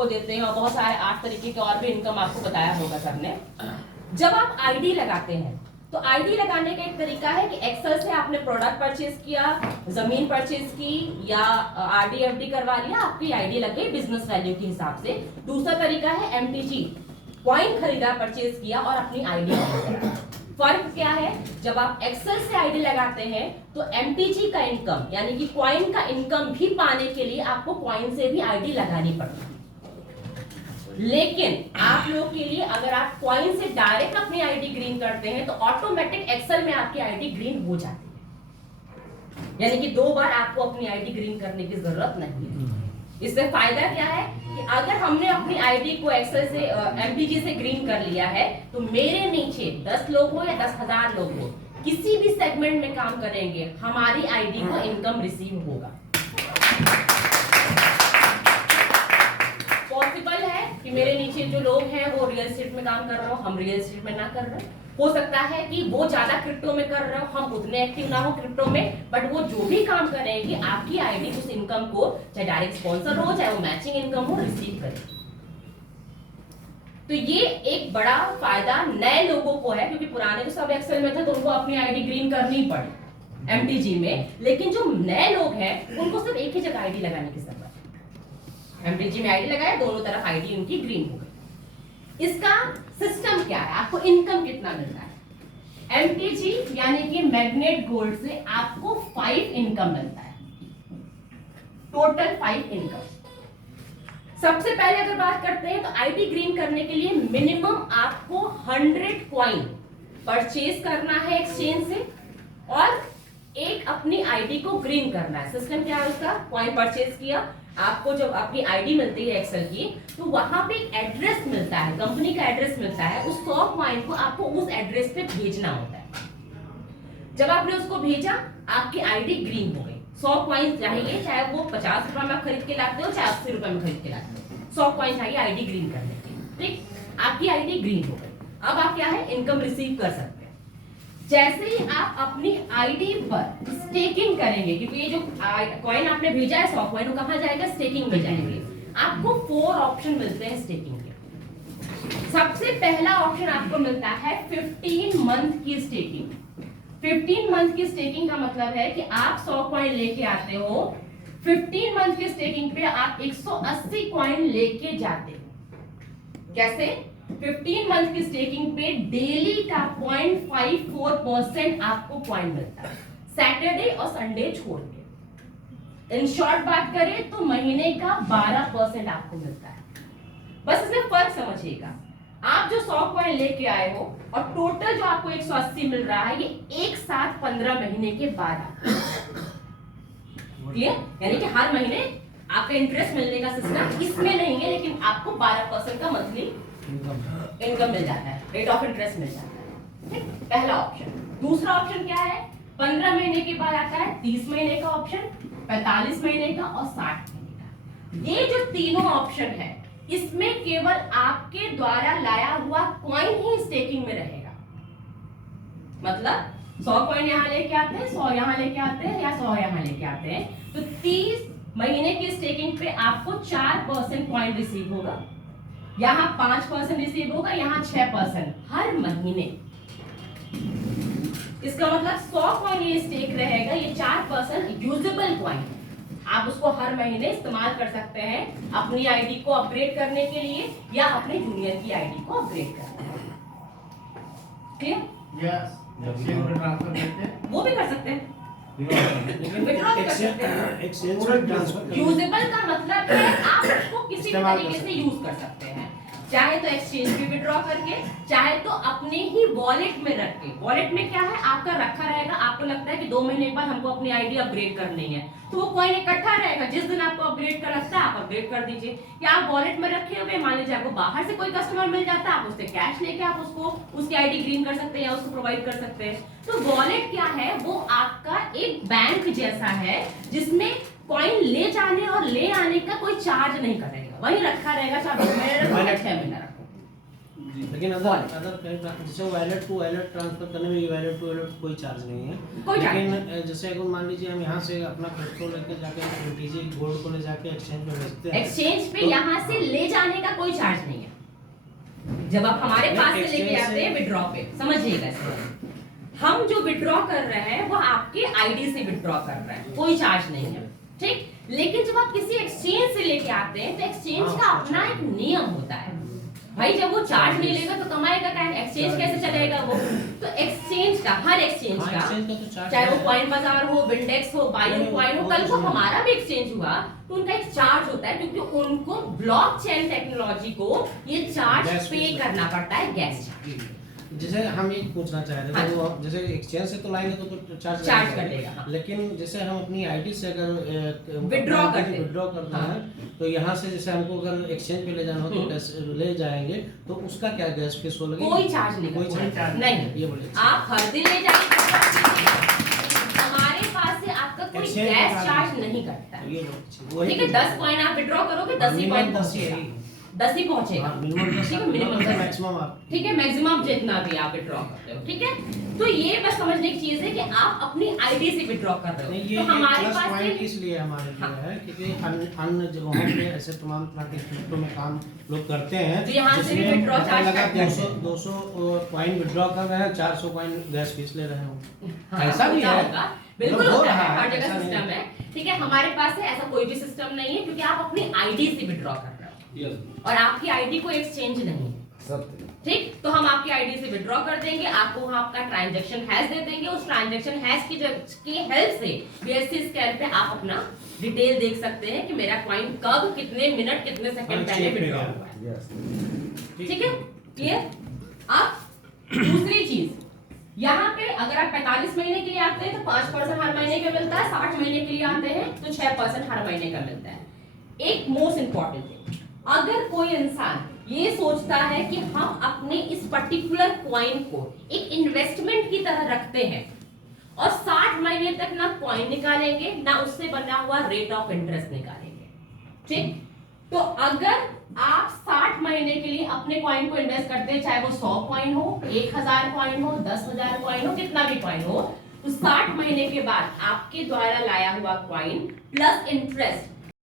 आपको देते हैं और बहुत सारे 8 तरीके के और भी इनकम आपको बताया होगा सर ने। जब आप आईडी लगाते हैं तो आईडी लगाने का एक तरीका है कि एक्सेल से आपने प्रोडक्ट परचेज किया, जमीन परचेज की या आरडी एफडी करवा लिया, आपकी आईडी लग गई बिजनेस वैल्यू के हिसाब से। दूसरा तरीका है एमटीजी, कॉइन खरीदा परचेज किया और अपनी आईडी लगाया। फर्क क्या है, जब आप एक्सेल से आईडी लगाते हैं तो एमटीजी का इनकम यानी कि कॉइन का इनकम भी पाने के लिए आपको कॉइन से भी आईडी लगानी पड़ती है। लेकिन आप लोग के लिए अगर आप कॉइन से डायरेक्ट अपनी आईडी ग्रीन करते हैं तो ऑटोमेटिक एक्सेल में आपकी आईडी ग्रीन हो जाती है, यानी कि 2 बार आपको अपनी आईडी ग्रीन करने की जरूरत नहीं है। इससे फायदा क्या है कि अगर हमने अपनी आईडी को एक्सेल से एमटीजी से ग्रीन कर लिया है तो मेरे नीचे 10 लोग हो या 10,000 लोग हो, किसी भी सेगमेंट में काम करेंगे हमारी आईडी को इनकम रिसीव होगा। पॉसिबल है कि मेरे नीचे जो लोग हैं वो रियल एस्टेट में काम कर रहे हो, हम रियल एस्टेट में ना कर रहे हो सकता है कि वो ज्यादा क्रिप्टो में कर रहे हो, हम उतने एक्टिव ना हो क्रिप्टो में, बट वो जो भी काम करेंगे आपकी आईडी उस इनकम को चाहे डायरेक्ट स्पॉन्सर हो चाहे वो मैचिंग इनकम हो रिसीव करे। तो ये एक बड़ा फायदा नए लोगों को है, क्योंकि पुराने तो सब एक्सेल में थे तो उनको अपनी आईडी ग्रीन करनी पड़ी एमटीजी में, लेकिन जो नए लोग हैं उनको सिर्फ एक ही जगह आईडी लगाने की जरूरत है। एमटीजी में आईडी लगाए, दोनों तरफ आईडी उनकी ग्रीन हो गई। इसका सिस्टम क्या है, आपको इनकम कितना मिलता है? एमटीजी यानी कि मैग्नेट गोल्ड से आपको 5 इनकम मिलता है, टोटल 5 इनकम। सबसे पहले अगर बात करते हैं तो आईडी ग्रीन करने के लिए मिनिमम आपको 100 कॉइन परचेज करना है एक्सचेंज से और एक अपनी आईडी को ग्रीन करना है। सिस्टम क्या है उसका, कॉइन परचेज किया, आपको जब अपनी आईडी मिलती है एक्सेल की तो वहां पे एक एड्रेस मिलता है, कंपनी का एड्रेस मिलता है, उस 100 कॉइन को आपको उस एड्रेस पे भेजना होता है। जब आपने उसको भेजा आपकी आईडी ग्रीन हो गई। 100 कॉइन चाहिए, चाहे वो 50 रुपए में खरीद के लाते हो चाहे 80 रुपए में खरीद के लाते हो, 100 कॉइन चाहिए आईडी ग्रीन करने के लिए। ठीक, आपकी आईडी ग्रीन हो गई। अब आप क्या है, इनकम रिसीव कर सकते हैं। जैसे ही आप अपनी आईडी पर स्टेकिंग करेंगे, क्योंकि ये जो कॉइन आपने भेजा है 100 कॉइन, वो कहां जाएगा, स्टेकिंग में जाएंगे। आपको 4 ऑप्शन मिलते हैं स्टेकिंग के। सबसे पहला ऑप्शन आपको मिलता है 15 मंथ की स्टेकिंग। 15 मंथ की स्टेकिंग का मतलब है कि आप 100 कॉइन लेके आते हो, 15 मंथ की स्टेकिंग पे आप 180 कॉइन लेके जाते हो। कैसे? 15 मंथ की स्टेकिंग पे डेली का 0.54% आपको पॉइंट मिलता है, सैटरडे और संडे छोड़ के। इन शॉर्ट बात करें तो महीने का 12% आपको मिलता है। बस इसमें फर्क समझिएगा, आप जो 100 कॉइन लेके आए हो और टोटल जो आपको 180 मिल रहा है, ये एक साथ 15 महीने के बाद क्लियर, यानी कि हर महीने आपका इंटरेस्ट मिलने का सिस्टम इसमें नहीं है, लेकिन आपको 12% का मंथली इनकम मिल जाता है, रेट ऑफ इंटरेस्ट मिल जाता है। ठीक, पहला ऑप्शन। दूसरा ऑप्शन क्या है, 15 महीने के बाद आता है 30 महीने का ऑप्शन, 45 महीने का और 60 महीने का। ये जो तीनों ऑप्शन है इसमें केवल आपके द्वारा लाया हुआ कॉइन ही स्टेकिंग में रहेगा। मतलब 100 कॉइन यहाँ लेके आते हैं, 100 यहाँ लेके आते हैं या 100 यहाँ लेके आते हैं, तो 30 महीने की स्टेकिंग पे आपको 4% कॉइन रिसीव होगा, यहाँ 5% रिसीव होगा, यहाँ 6% हर महीने। इसका मतलब 100 कॉइन ये स्टेक रहेगा, ये 4% यूजेबल कॉइन, आप उसको हर महीने इस्तेमाल कर सकते हैं अपनी आईडी को अपग्रेड करने के लिए या अपने जूनियर की आईडी को अपग्रेड करने के लिए। क्लियर? यस, एक्सचेंज में ट्रांसफर करते हैं, वो भी कर सकते हैं, विड्रॉ कर सकते हैं। एक्सचेंज में ट्रांसफर यूजेबल का मतलब है आप उसको किसी भी तरीके से यूज कर सकते हैं, चाहे तो एक्सचेंज में विड्रॉ करके, चाहे तो अपने ही वॉलेट में रख के। वॉलेट में क्या है, आपका रखा रहेगा, आपको लगता है कि 2 महीने बाद हमको अपनी आईडी अपग्रेड करनी है, तो वो कॉइन इकट्ठा रहेगा, जिस दिन आपको अपग्रेड का लगता है आप अपग्रेड कर दीजिए। या आप वॉलेट में रखे हुए, मान लीजिए आपको बाहर से कोई कस्टमर मिल जाता है, आप उससे कैश लेके आप उसको उसकी आईडी ग्रीन कर सकते हैं या उसको प्रोवाइड कर सकते हैं। तो वॉलेट क्या है, वो आपका एक बैंक जैसा है जिसमें कॉइन ले जाने और ले आने का कोई चार्ज नहीं करेगा, वही रखा रहेगा, चाहे 2 महीने रखो या 6 महीने रखो। लेकिन अदर कहीं जैसे वैलेट टू वैलेट ट्रांसफर करने में वैलेट टू वैलेट कोई चार्ज नहीं है। कोई चार्ज लेकिन जैसे अगर मान लीजिए हम यहाँ से अपना क्रिप्टो लेके जाके एमटीजी गोल्ड को ले जाके एक्सचेंज में बेचते हैं, एक्सचेंज पे तो- यहाँ से ले जाने का कोई चार्ज नहीं है। जब आप हमारे पास से लेके आते हैं विड्रॉ पे, समझिएगा इसको, हम जो विड्रॉ कर रहे हैं वो आपके आईडी से विड्रॉ कर रहे हैं, कोई चार्ज नहीं है, ठीक। लेकिन जब आप किसी एक्सचेंज से लेके आते हैं तो एक्सचेंज का अपना एक नियम होता है भाई, जब वो चार्ज नहीं लेगा तो कमाएगा क्या, एक्सचेंज कैसे चलेगा वो। तो एक्सचेंज का, हर एक्सचेंज का, चाहे वो कॉइन बाजार हो, विंडेक्स हो, बायो कॉइन हो, कल को हमारा भी एक्सचेंज हुआ तो उनका एक चार्ज होता है, क्योंकि उनको ब्लॉकचेन टेक्नोलॉजी को ये चार्ज पे करना पड़ता है, गैस चार्ज। जैसे हम ये पूछना चाह रहे थे, हाँ। वो जैसे एक्सचेंज से तो लाएंगे तो चार्ज कटेगा, हाँ। लेकिन जैसे हम अपनी आईडी से अगर विड्रॉ करते हैं हाँ। तो यहाँ से जैसे हमको अगर एक्सचेंज पे ले जाना हो तो ले जाएंगे तो उसका क्या गैस फीस हो लगेगी? कोई चार्ज नहीं, कोई कोई चार्ज नहीं। ये बोले आप हर दिन ले जाइए, हमारे पास से आपका कोई Exchange गैस का चार्ज नहीं। नहीं कटता है, ये बहुत ठीक है। 10 कॉइन आप विड्रॉ करोगे 10 ही कॉइन पहुंचेगा, 10 ही पहुंचेगा, मिनिमम ठीक है, मिनिमम मैक्सिमम आप ठीक है, मैक्सिमम जितना भी आप विड्रॉ करते हो, ठीक है। तो ये बस समझने की चीज है कि आप अपनी आईडी से विड्रॉ कर रहे नहीं, हो, ये तो हमारे प्लस पास पॉइंट से इसलिए हमारे लिए हाँ। है क्योंकि अन्य जगहों पे ऐसे तमाम तरह के क्रिप्टो में काम लोग करते हैं, तो यहाँ से भी जिसमें withdraw पता charge लगा काट लेते 200 कॉइन विड्रॉ कर रहे हैं, 400 कॉइन गैस फीस ले रहे हो। हाँ, ऐसा भी होता है, होगा, बिल्कुल मतलब हो होता रहा है, है, हर जगह ऐसा नहीं सिस्टम है। है, ठीक है। हमारे पास से ऐसा कोई भी सिस्टम नहीं है, क्योंकि आप अपनी आईडी से विड्रॉ कर रहे हो और आपकी आईडी को एक्सचेंज नहीं है, ठीक। तो हम आपकी आईडी से विड्रॉ कर देंगे, आपको वहां आपका ट्रांजैक्शन हैश दे देंगे, उस ट्रांजैक्शन हैश की हेल्प से बीएससी स्कैन पे आप अपना डिटेल देख सकते हैं कि मेरा कॉइन कब, कितने मिनट, कितने सेकंड पहले विड्रॉ हुआ है, ठीक है, क्लियर। अब दूसरी चीज, यहाँ पे अगर आप 45 महीने के लिए आते हैं तो 5% हर महीने का मिलता है, 60 महीने के लिए आते हैं तो 6% हर महीने का मिलता है। एक मोस्ट इंपॉर्टेंट थिंग, अगर कोई इंसान ये सोचता है कि हम अपने इस पर्टिकुलर कॉइन को एक इन्वेस्टमेंट की तरह रखते हैं और 60 महीने तक ना कॉइन निकालेंगे ना उससे बना हुआ रेट ऑफ इंटरेस्ट निकालेंगे, ठीक। तो अगर आप 60 महीने के लिए अपने कॉइन को इन्वेस्ट करते हैं, चाहे वो 100 कॉइन हो, 1000 कॉइन हो, 10,000 कॉइन हो, कितना भी कॉइन हो, तो 60 महीने के बाद आपके द्वारा लाया हुआ कॉइन प्लस इंटरेस्ट